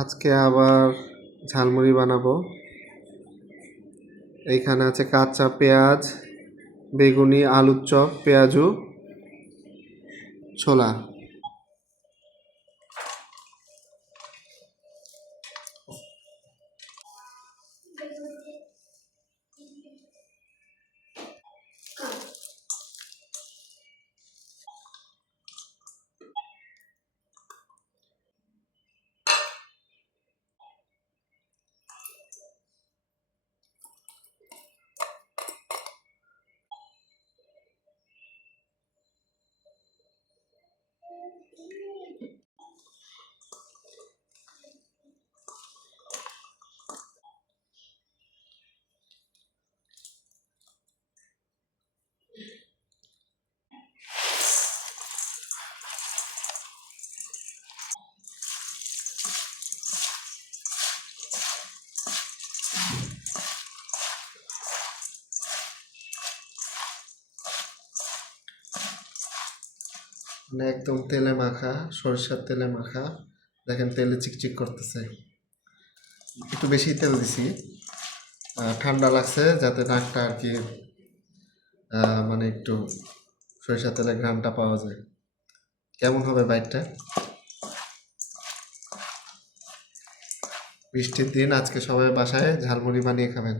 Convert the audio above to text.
আজকে আবার ঝালমুড়ি বানাবো। এইখানে আছে কাঁচা পেঁয়াজ, বেগুনি, আলুর চপ, পেঁয়াজু, ছোলা। মানে একদম তেলে মাখা, সরিষার তেলে মাখা। দেখেন তেলে চিকচিক করতেছে। একটু বেশি তেল দিছি, ঠান্ডা লাগছে যাতে নাকটা আর কি মানে একটু সরিষার তেলের ঘ্রাণটা পাওয়া যায়। কেমন হবে বাইকটা? বৃষ্টির দিন আজকে সবাই বাসায় ঝালমুড়ি বানিয়ে খাবেন।